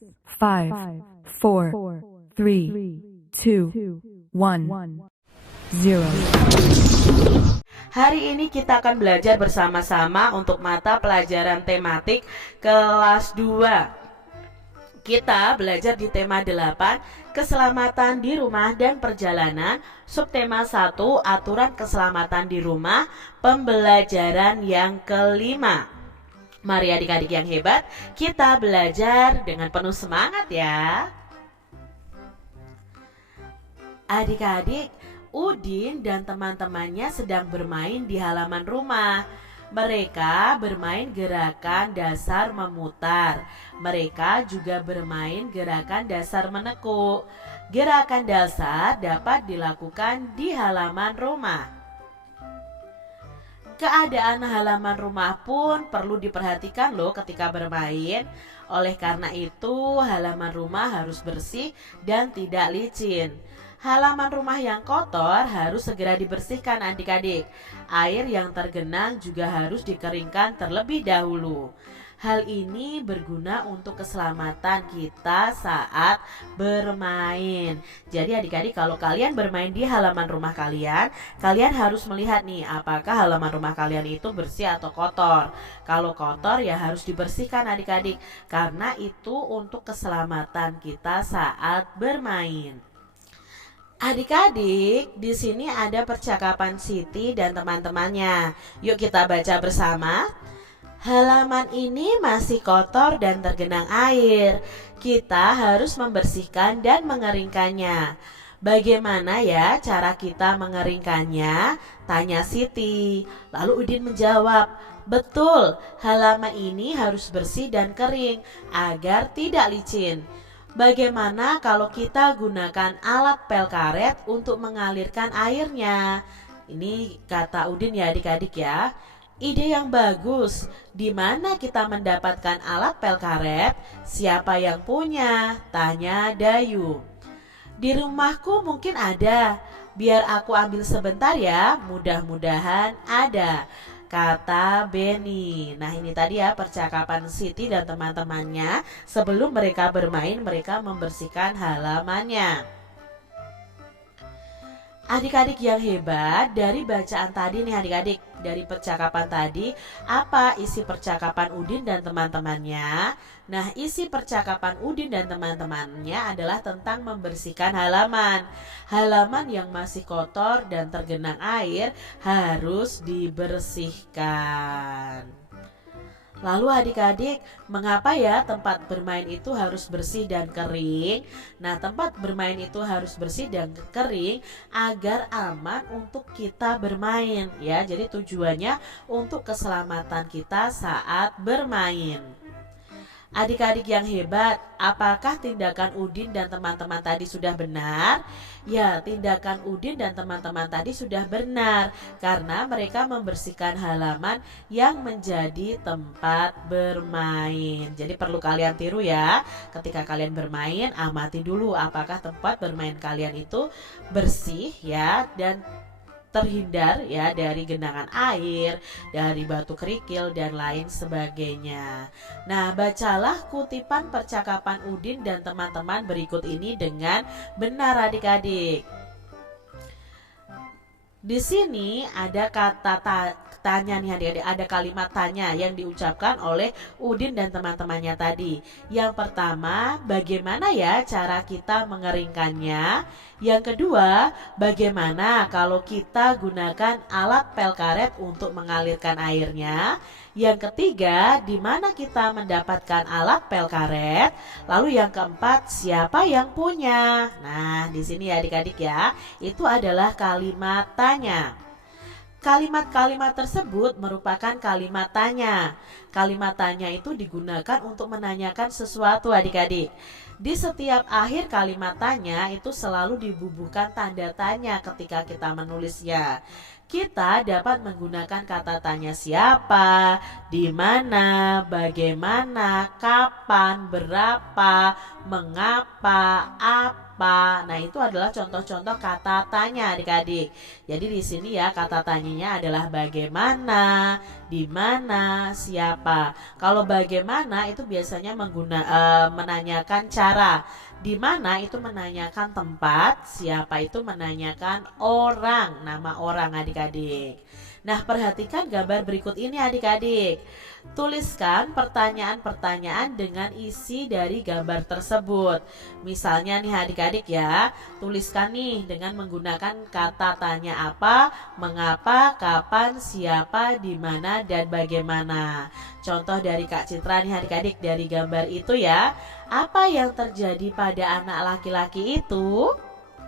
5, 4, 3, 2, 1, 0. Hari ini kita akan belajar bersama-sama untuk mata pelajaran tematik kelas 2. Kita belajar di tema 8, keselamatan di rumah dan perjalanan, subtema 1, aturan keselamatan di rumah, pembelajaran yang kelima. Mari adik-adik yang hebat, kita belajar dengan penuh semangat ya. Adik-adik, Udin dan teman-temannya sedang bermain di halaman rumah. Mereka bermain gerakan dasar memutar. Mereka juga bermain gerakan dasar menekuk. Gerakan dasar dapat dilakukan di halaman rumah. Keadaan halaman rumah pun perlu diperhatikan loh ketika bermain. Oleh karena itu, halaman rumah harus bersih dan tidak licin. Halaman rumah yang kotor harus segera dibersihkan adik-adik. Air yang tergenang juga harus dikeringkan terlebih dahulu. Hal ini berguna untuk keselamatan kita saat bermain. Jadi adik-adik, kalau kalian bermain di halaman rumah kalian, kalian harus melihat nih apakah halaman rumah kalian itu bersih atau kotor. Kalau kotor ya harus dibersihkan adik-adik, karena itu untuk keselamatan kita saat bermain. Adik-adik, di sini ada percakapan Siti dan teman-temannya. Yuk kita baca bersama. Halaman ini masih kotor dan tergenang air. Kita harus membersihkan dan mengeringkannya. Bagaimana ya cara kita mengeringkannya? Tanya Siti. Lalu Udin menjawab, betul, halaman ini harus bersih dan kering agar tidak licin. Bagaimana kalau kita gunakan alat pel karet untuk mengalirkan airnya? Ini kata Udin ya adik-adik ya. Ide yang bagus. Di mana kita mendapatkan alat pel karet? Siapa yang punya? Tanya Dayu. Di rumahku mungkin ada. Biar aku ambil sebentar ya. Mudah-mudahan ada, kata Benny. Nah ini tadi ya percakapan Siti dan teman-temannya. Sebelum mereka bermain, mereka membersihkan halamannya. Adik-adik yang hebat, dari bacaan tadi nih adik-adik, dari percakapan tadi, apa isi percakapan Udin dan teman-temannya? Nah, isi percakapan Udin dan teman-temannya adalah tentang membersihkan halaman. Halaman yang masih kotor dan tergenang air harus dibersihkan. Lalu adik-adik, mengapa ya tempat bermain itu harus bersih dan kering? Nah, tempat bermain itu harus bersih dan kering agar aman untuk kita bermain ya. Jadi tujuannya untuk keselamatan kita saat bermain. Adik-adik yang hebat, apakah tindakan Udin dan teman-teman tadi sudah benar? Ya, tindakan Udin dan teman-teman tadi sudah benar karena mereka membersihkan halaman yang menjadi tempat bermain. Jadi perlu kalian tiru ya. Ketika kalian bermain, amati dulu apakah tempat bermain kalian itu bersih ya dan terhindar ya dari genangan air, dari batu kerikil dan lain sebagainya. Nah, bacalah kutipan percakapan Udin dan teman-teman berikut ini dengan benar adik-adik. Di sini ada kata tanya nih adik-adik, ada kalimat tanya yang diucapkan oleh Udin dan teman-temannya tadi. Yang pertama, bagaimana ya cara kita mengeringkannya? Yang kedua, bagaimana kalau kita gunakan alat pel karet untuk mengalirkan airnya? Yang ketiga, di mana kita mendapatkan alat pel karet? Lalu yang keempat, siapa yang punya? Nah, di sini ya adik-adik ya, itu adalah kalimat tanya. Kalimat-kalimat tersebut merupakan kalimat tanya. Kalimat tanya itu digunakan untuk menanyakan sesuatu adik-adik. Di setiap akhir kalimat tanya itu selalu dibubuhkan tanda tanya ketika kita menulisnya. Kita dapat menggunakan kata tanya siapa, di mana, bagaimana, kapan, berapa, mengapa, apa. Nah, itu adalah contoh-contoh kata tanya adik-adik. Jadi di sini ya kata tanyanya adalah bagaimana, di mana, siapa. Kalau bagaimana itu biasanya menanyakan cara. Di mana itu menanyakan tempat, siapa itu menanyakan orang, nama orang adik-adik. Nah, perhatikan gambar berikut ini adik-adik. Tuliskan pertanyaan-pertanyaan dengan isi dari gambar tersebut. Misalnya nih adik-adik ya, tuliskan nih dengan menggunakan kata tanya apa, mengapa, kapan, siapa, di mana, dan bagaimana. Contoh dari Kak Citra nih adik-adik dari gambar itu ya. Apa yang terjadi pada anak laki-laki itu?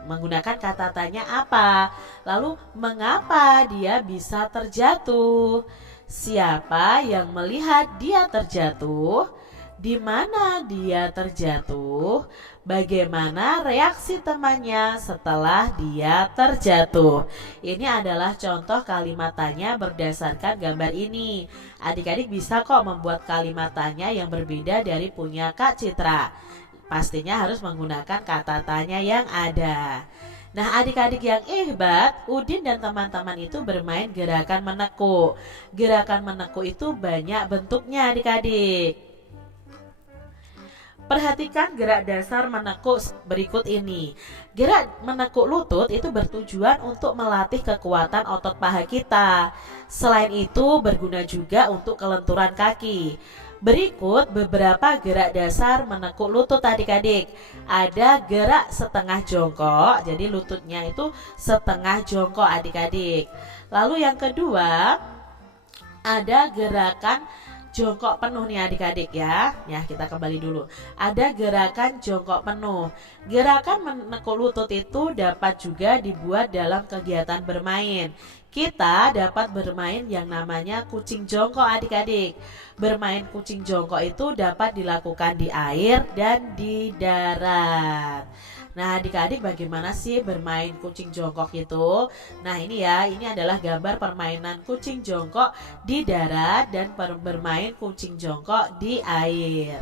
Menggunakan kata tanya apa? Lalu mengapa dia bisa terjatuh? Siapa yang melihat dia terjatuh? Di mana dia terjatuh? Bagaimana reaksi temannya setelah dia terjatuh? Ini adalah contoh kalimat tanya berdasarkan gambar ini. Adik-adik bisa kok membuat kalimat tanya yang berbeda dari punya Kak Citra. Pastinya harus menggunakan kata tanya yang ada. Nah, adik-adik yang hebat, Udin dan teman-teman itu bermain gerakan menekuk. Gerakan menekuk itu banyak bentuknya adik-adik. Perhatikan gerak dasar menekuk berikut ini. Gerak menekuk lutut itu bertujuan untuk melatih kekuatan otot paha kita. Selain itu berguna juga untuk kelenturan kaki. Berikut beberapa gerak dasar menekuk lutut adik-adik. Ada gerak setengah jongkok, jadi lututnya itu setengah jongkok adik-adik. Lalu yang kedua, ada gerakan jongkok penuh nih adik-adik ya. Ya, kita kembali dulu. Ada gerakan jongkok penuh. Gerakan menekuk lutut itu dapat juga dibuat dalam kegiatan bermain. Kita dapat bermain yang namanya kucing jongkok adik-adik. Bermain kucing jongkok itu dapat dilakukan di air dan di darat. Nah, adik-adik bagaimana sih bermain kucing jongkok itu? Nah, ini ya, ini adalah gambar permainan kucing jongkok di darat dan bermain kucing jongkok di air.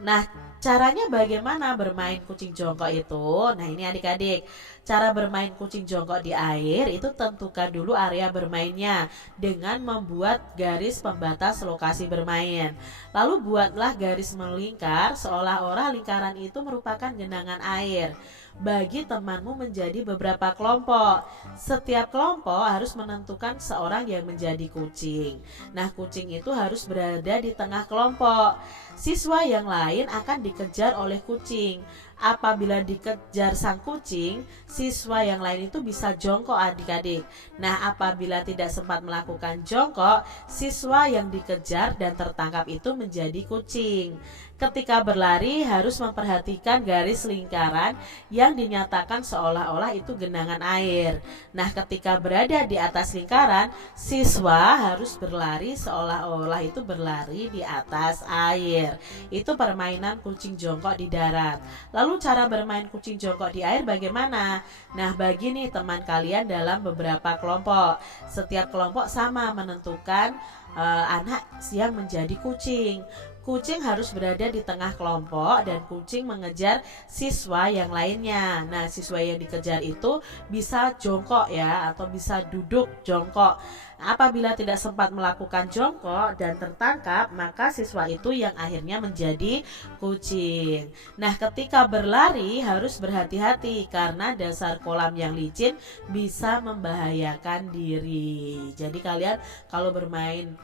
Nah, caranya bagaimana bermain kucing jongkok itu? Nah, ini adik-adik, cara bermain kucing jongkok di air itu tentukan dulu area bermainnya dengan membuat garis pembatas lokasi bermain. Lalu buatlah garis melingkar seolah-olah lingkaran itu merupakan genangan air. Bagi temanmu menjadi beberapa kelompok. Setiap kelompok harus menentukan seorang yang menjadi kucing. Nah, kucing itu harus berada di tengah kelompok. Siswa yang lain akan dikejar oleh kucing. Apabila dikejar sang kucing, siswa yang lain itu bisa jongkok adik-adik. Nah, apabila tidak sempat melakukan jongkok, siswa yang dikejar dan tertangkap itu menjadi kucing. Ketika berlari harus memperhatikan garis lingkaran yang dinyatakan seolah-olah itu genangan air. Nah, ketika berada di atas lingkaran, siswa harus berlari seolah-olah itu berlari di atas air. Itu permainan kucing jongkok di darat. Lalu cara bermain kucing jongkok di air bagaimana? Nah, bagi nih teman kalian dalam beberapa kelompok. Setiap kelompok sama menentukan anak yang menjadi kucing. Kucing harus berada di tengah kelompok dan kucing mengejar siswa yang lainnya. Nah, siswa yang dikejar itu bisa jongkok ya, atau bisa duduk jongkok. Apabila tidak sempat melakukan jongkok dan tertangkap, maka siswa itu yang akhirnya menjadi kucing. Nah, ketika berlari harus berhati-hati karena dasar kolam yang licin bisa membahayakan diri. Jadi kalian kalau bermain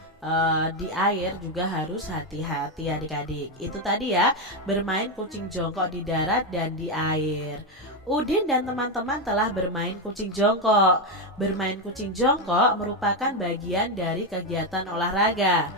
di air juga harus hati-hati adik-adik. Itu tadi ya, bermain kucing jongkok di darat dan di air. Udin dan teman-teman telah bermain kucing jongkok. Bermain kucing jongkok merupakan bagian dari kegiatan olahraga.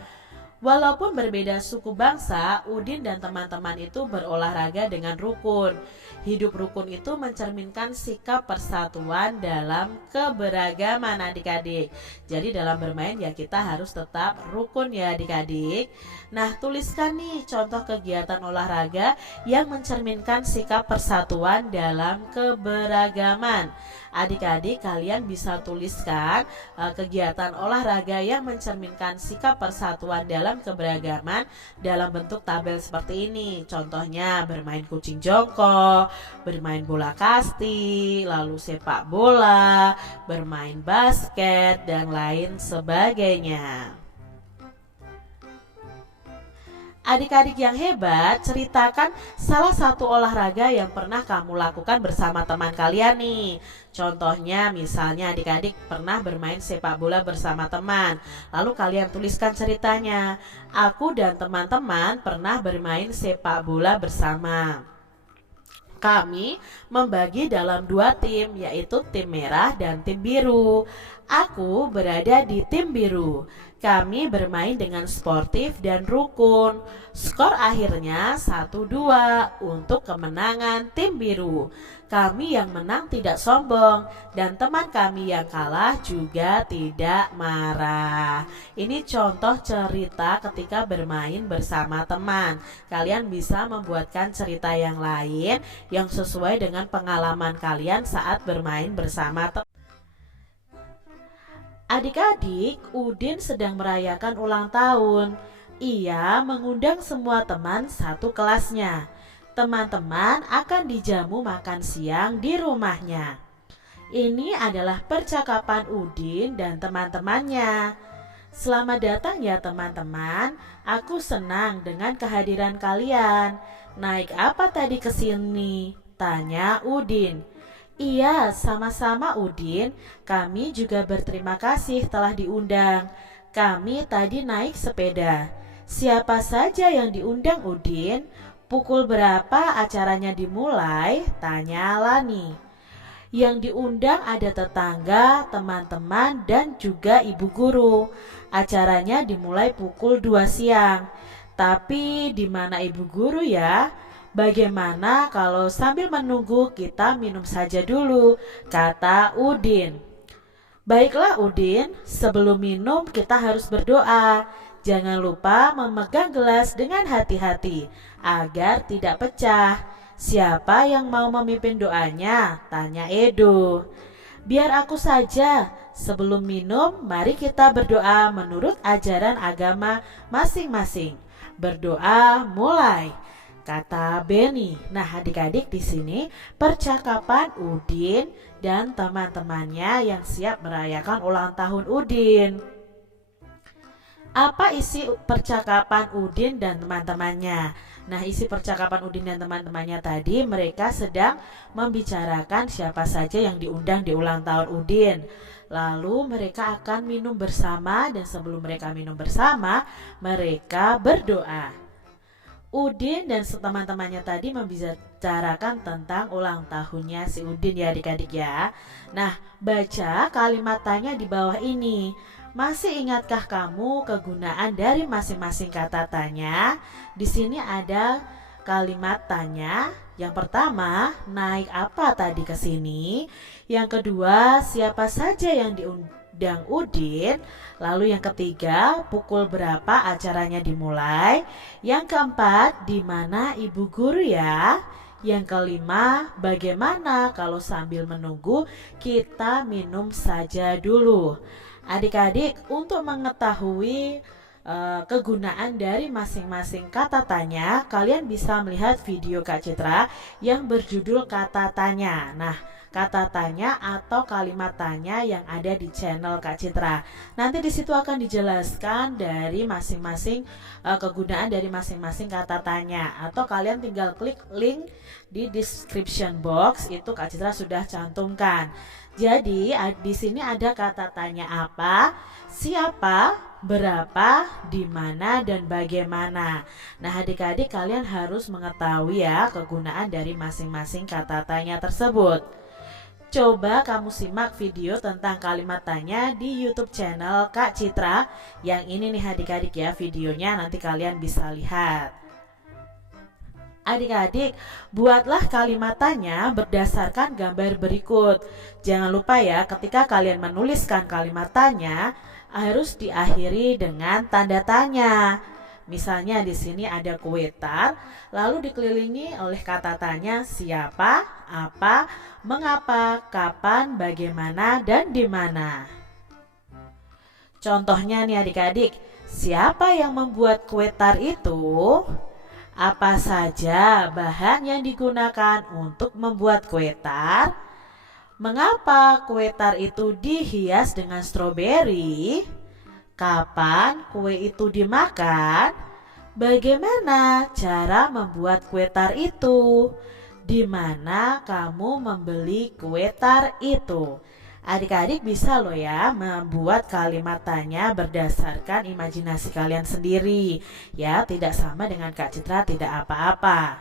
Walaupun berbeda suku bangsa, Udin dan teman-teman itu berolahraga dengan rukun. Hidup rukun itu mencerminkan sikap persatuan dalam keberagaman adik-adik. Jadi dalam bermain ya kita harus tetap rukun ya adik-adik. Nah, tuliskan nih contoh kegiatan olahraga yang mencerminkan sikap persatuan dalam keberagaman. Adik-adik kalian bisa tuliskan kegiatan olahraga yang mencerminkan sikap persatuan dalam keberagaman dalam bentuk tabel seperti ini. Contohnya bermain kucing jongkok, bermain bola kasti, lalu sepak bola, bermain basket, dan lain sebagainya. Adik-adik yang hebat, ceritakan salah satu olahraga yang pernah kamu lakukan bersama teman kalian nih. Contohnya misalnya adik-adik pernah bermain sepak bola bersama teman. Lalu kalian tuliskan ceritanya. Aku dan teman-teman pernah bermain sepak bola bersama. Kami membagi dalam 2 tim, yaitu tim merah dan tim biru. Aku berada di tim biru. Kami bermain dengan sportif dan rukun. Skor akhirnya 1-2 untuk kemenangan tim biru. Kami yang menang tidak sombong dan teman kami yang kalah juga tidak marah. Ini contoh cerita ketika bermain bersama teman. Kalian bisa membuatkan cerita yang lain yang sesuai dengan pengalaman kalian saat bermain bersama teman. Adik-adik, Udin sedang merayakan ulang tahun. Ia mengundang semua teman satu kelasnya. Teman-teman akan dijamu makan siang di rumahnya. Ini adalah percakapan Udin dan teman-temannya. Selamat datang ya teman-teman. Aku senang dengan kehadiran kalian. Naik apa tadi ke sini? Tanya Udin. Iya, sama-sama Udin. Kami juga berterima kasih telah diundang. Kami tadi naik sepeda. Siapa saja yang diundang Udin? Pukul berapa acaranya dimulai? Tanya Lani. Yang diundang ada tetangga, teman-teman, dan juga ibu guru. Acaranya dimulai pukul 2 siang. Tapi di mana ibu guru ya? Bagaimana kalau sambil menunggu kita minum saja dulu, kata Udin. Baiklah Udin, sebelum minum kita harus berdoa. Jangan lupa memegang gelas dengan hati-hati agar tidak pecah. Siapa yang mau memimpin doanya? Tanya Edo. Biar aku saja. Sebelum minum, mari kita berdoa menurut ajaran agama masing-masing. Berdoa mulai, kata Benny. Nah, adik-adik di sini percakapan Udin dan teman-temannya yang siap merayakan ulang tahun Udin. Apa isi percakapan Udin dan teman-temannya? Nah, isi percakapan Udin dan teman-temannya tadi, mereka sedang membicarakan siapa saja yang diundang di ulang tahun Udin. Lalu mereka akan minum bersama, dan sebelum mereka minum bersama, mereka berdoa. Udin dan teman-temannya tadi membicarakan tentang ulang tahunnya si Udin ya adik-adik ya. Nah, baca kalimat tanya di bawah ini. Masih ingatkah kamu kegunaan dari masing-masing kata tanya? Di sini ada kalimat tanya. Yang pertama, naik apa tadi ke sini? Yang kedua, siapa saja yang diundang Udin? Lalu yang ketiga, pukul berapa acaranya dimulai? Yang keempat, di mana ibu guru ya? Yang kelima, bagaimana kalau sambil menunggu kita minum saja dulu? Adik-adik, untuk mengetahui kegunaan dari masing-masing kata tanya, kalian bisa melihat video Kak Citra yang berjudul kata tanya. Nah, kata tanya atau kalimat tanya yang ada di channel Kak Citra. Nanti di situ akan dijelaskan dari masing-masing kegunaan dari masing-masing kata tanya, atau kalian tinggal klik link di description box, itu Kak Citra sudah cantumkan. Jadi di sini ada kata tanya apa, siapa, berapa, di mana, dan bagaimana. Nah, adik-adik kalian harus mengetahui ya kegunaan dari masing-masing kata tanya tersebut. Coba kamu simak video tentang kalimat tanya di YouTube channel Kak Citra. Yang ini nih adik-adik ya, videonya nanti kalian bisa lihat. Adik-adik, buatlah kalimat tanya berdasarkan gambar berikut. Jangan lupa ya, ketika kalian menuliskan kalimat tanya harus diakhiri dengan tanda tanya. Misalnya di sini ada kue tar, lalu dikelilingi oleh kata tanya siapa, apa, mengapa, kapan, bagaimana, dan di mana. Contohnya nih adik-adik, siapa yang membuat kue tar itu? Apa saja bahan yang digunakan untuk membuat kue tar? Mengapa kue tar itu dihias dengan stroberi? Kapan kue itu dimakan? Bagaimana cara membuat kue tar itu? Di mana kamu membeli kue tar itu? Adik-adik bisa loh ya membuat kalimat tanya berdasarkan imajinasi kalian sendiri. Ya, tidak sama dengan Kak Citra, tidak apa-apa.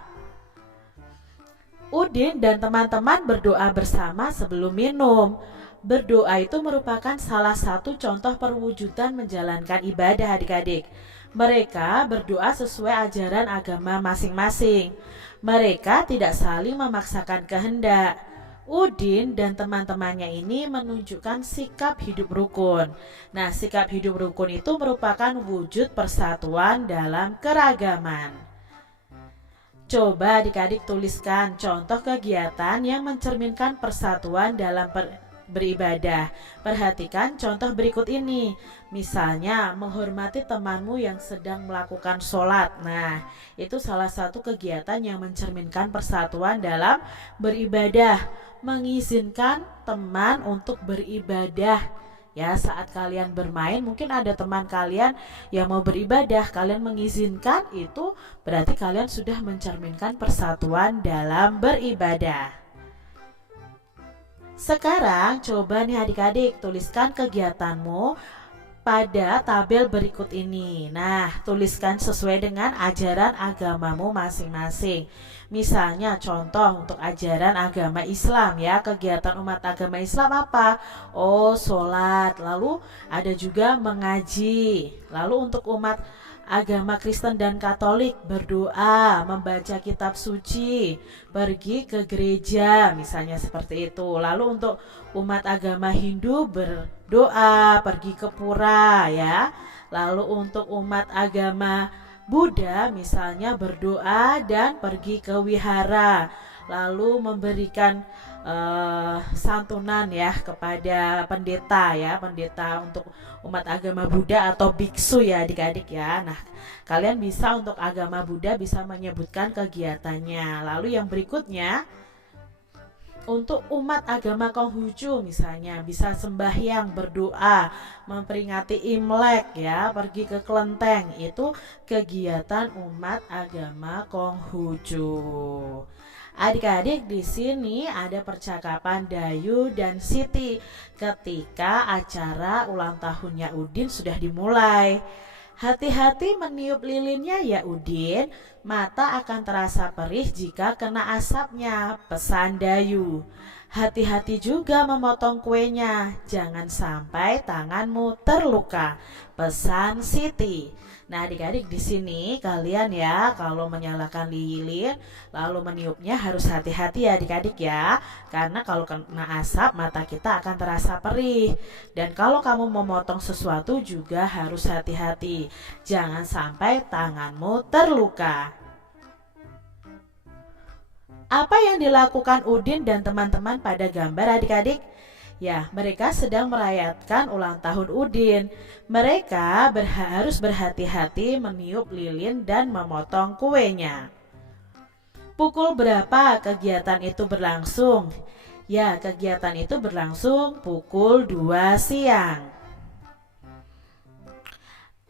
Udin dan teman-teman berdoa bersama sebelum minum. Berdoa itu merupakan salah satu contoh perwujudan menjalankan ibadah adik-adik. Mereka berdoa sesuai ajaran agama masing-masing. Mereka tidak saling memaksakan kehendak. Udin dan teman-temannya ini menunjukkan sikap hidup rukun. Nah, sikap hidup rukun itu merupakan wujud persatuan dalam keragaman. Coba adik-adik tuliskan contoh kegiatan yang mencerminkan persatuan dalam beribadah. Perhatikan contoh berikut ini. Misalnya menghormati temanmu yang sedang melakukan sholat. Nah, itu salah satu kegiatan yang mencerminkan persatuan dalam beribadah. Mengizinkan teman untuk beribadah. Ya, saat kalian bermain mungkin ada teman kalian yang mau beribadah, kalian mengizinkan, itu berarti kalian sudah mencerminkan persatuan dalam beribadah. Sekarang coba nih adik-adik tuliskan kegiatanmu pada tabel berikut ini. Nah, tuliskan sesuai dengan ajaran agamamu masing-masing. Misalnya contoh untuk ajaran agama Islam ya, kegiatan umat agama Islam apa? Oh, sholat. Lalu ada juga mengaji. Lalu untuk umat agama Kristen dan Katolik berdoa, membaca kitab suci, pergi ke gereja, misalnya seperti itu. Lalu untuk umat agama Hindu berdoa, pergi ke pura ya. Lalu untuk umat agama Buddha misalnya berdoa dan pergi ke wihara. Lalu memberikan santunan ya kepada pendeta ya, pendeta untuk umat agama Buddha atau biksu ya adik-adik ya. Nah, kalian bisa untuk agama Buddha bisa menyebutkan kegiatannya. Lalu yang berikutnya untuk umat agama Konghucu misalnya bisa sembahyang, berdoa, memperingati Imlek ya, pergi ke kelenteng. Itu kegiatan umat agama Konghucu. Adik-adik, di sini ada percakapan Dayu dan Siti ketika acara ulang tahunnya Udin sudah dimulai. Hati-hati meniup lilinnya ya Udin, mata akan terasa perih jika kena asapnya, pesan Dayu. Hati-hati juga memotong kuenya, jangan sampai tanganmu terluka, pesan Siti. Nah adik-adik, di sini kalian ya kalau menyalakan lilin lalu meniupnya harus hati-hati ya adik-adik ya, karena kalau kena asap mata kita akan terasa perih. Dan kalau kamu memotong sesuatu juga harus hati-hati, jangan sampai tanganmu terluka. Apa yang dilakukan Udin dan teman-teman pada gambar adik-adik? Ya, mereka sedang merayakan ulang tahun Udin. Mereka harus berhati-hati meniup lilin dan memotong kuenya. Pukul berapa kegiatan itu berlangsung? Ya, kegiatan itu berlangsung pukul 2 siang.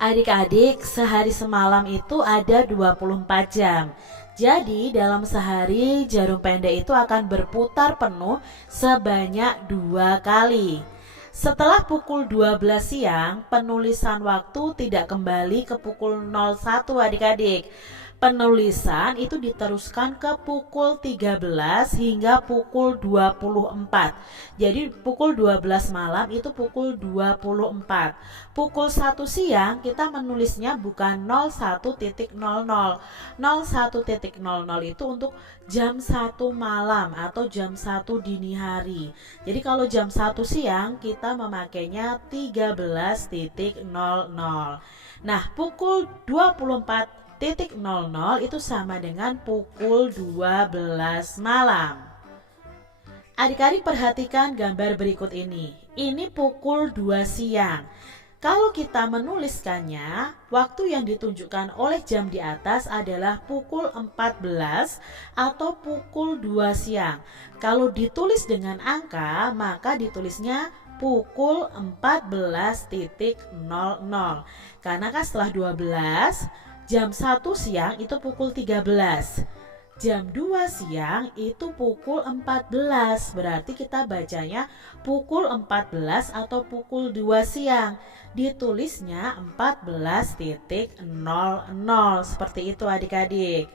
Adik-adik, sehari semalam itu ada 24 jam. Jadi dalam sehari jarum pendek itu akan berputar penuh sebanyak 2 kali. Setelah pukul 12 siang, penulisan waktu tidak kembali ke pukul 01 adik-adik. penulisan itu diteruskan ke pukul 13 hingga pukul 24. Jadi pukul 12 malam itu pukul 24. Pukul 1 siang kita menulisnya bukan 01.00. 01.00 itu untuk jam 1 malam atau jam 1 dini hari. Jadi kalau jam 1 siang kita memakainya 13.00. Nah, pukul 24.00 itu sama dengan pukul 12 malam. Adik-adik perhatikan gambar berikut ini. Ini pukul 2 siang. Kalau kita menuliskannya, waktu yang ditunjukkan oleh jam di atas adalah pukul 14 atau pukul 2 siang. Kalau ditulis dengan angka, maka ditulisnya pukul 14.00. Karena kan setelah 12, jam 1 siang itu pukul 13. Jam 2 siang itu pukul 14. Berarti kita bacanya pukul 14 atau pukul 2 siang. Ditulisnya 14.00. Seperti itu adik-adik.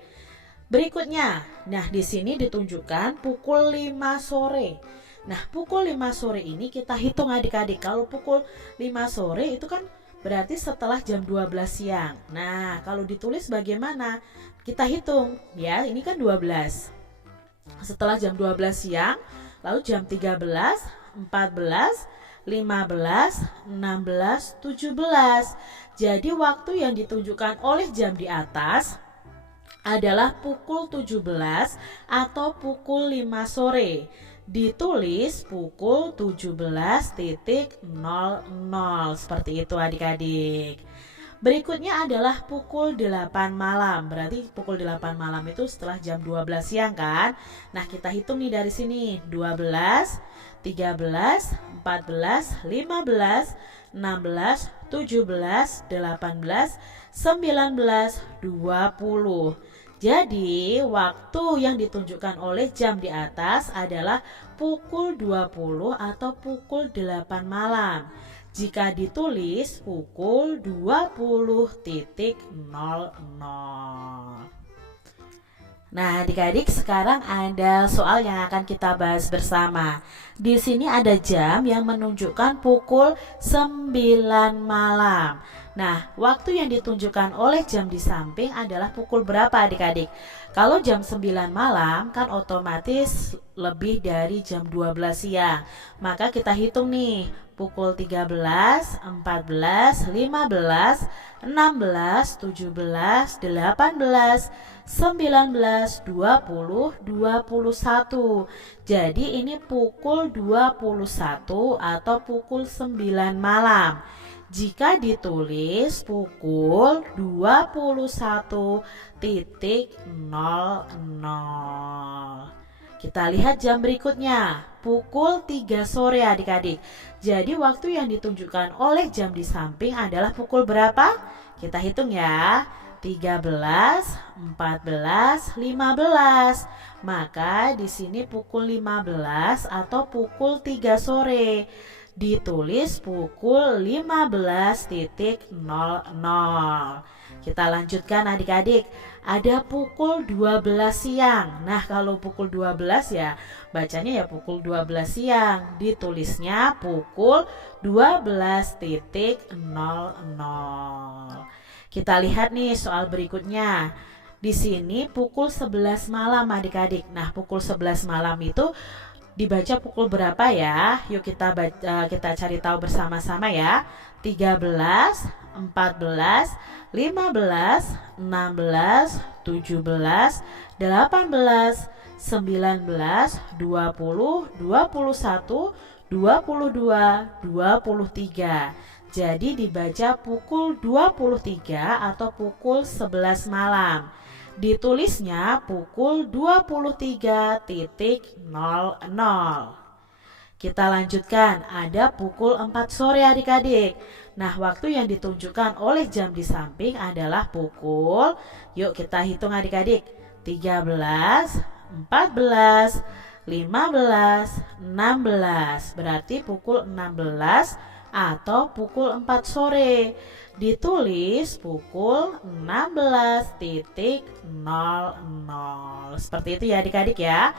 Berikutnya, nah di sini ditunjukkan pukul 5 sore. Nah, pukul 5 sore ini kita hitung adik-adik. Kalau pukul 5 sore itu kan berarti setelah jam 12 siang. Nah, kalau ditulis bagaimana? Kita hitung ya, ini kan 12. Setelah jam 12 siang, lalu jam 13, 14, 15, 16, 17. Jadi waktu yang ditunjukkan oleh jam di atas adalah pukul 17 atau pukul 5 sore. Ditulis pukul 17.00. Seperti itu adik-adik. Berikutnya adalah pukul 8 malam. Berarti pukul 8 malam itu setelah jam 12 siang kan. Nah, kita hitung nih dari sini. 12, 13, 14, 15, 16, 17, 18, 19, 20. Jadi, waktu yang ditunjukkan oleh jam di atas adalah pukul 20 atau pukul 8 malam. Jika ditulis pukul 20.00. Nah, adik-adik, sekarang ada soal yang akan kita bahas bersama. Di sini ada jam yang menunjukkan pukul 9 malam. Nah, waktu yang ditunjukkan oleh jam di samping adalah pukul berapa adik-adik? Kalau jam 9 malam kan otomatis lebih dari jam 12 siang. Maka kita hitung nih, pukul 13, 14, 15, 16, 17, 18, 19, 20, 21. Jadi ini pukul 21 atau pukul 9 malam. Jika ditulis pukul 21.00. Kita lihat jam berikutnya, pukul 3 sore adik-adik. Jadi waktu yang ditunjukkan oleh jam di samping adalah pukul berapa? Kita hitung ya. 13, 14, 15. Maka di sini pukul 15 atau pukul 3 sore. Ditulis pukul 15.00. Kita lanjutkan adik-adik. Ada pukul 12 siang. Nah, kalau pukul 12 ya bacanya ya pukul 12 siang. Ditulisnya pukul 12.00. Kita lihat nih soal berikutnya. Di sini pukul 11 malam adik-adik. Nah, pukul 11 malam itu dibaca pukul berapa ya? Yuk kita cari tahu bersama-sama ya. 13, 14, 15, 16, 17, 18, 19, 20, 21, 22, 23. Jadi dibaca pukul 23 atau pukul 11 malam. Ditulisnya pukul 23.00. Kita lanjutkan, ada pukul 4 sore adik-adik. Nah, waktu yang ditunjukkan oleh jam di samping adalah pukul, yuk kita hitung adik-adik, 13, 14, 15, 16. Berarti pukul 16 atau pukul 4 sore. Ditulis pukul 16.00. Seperti itu ya adik-adik ya.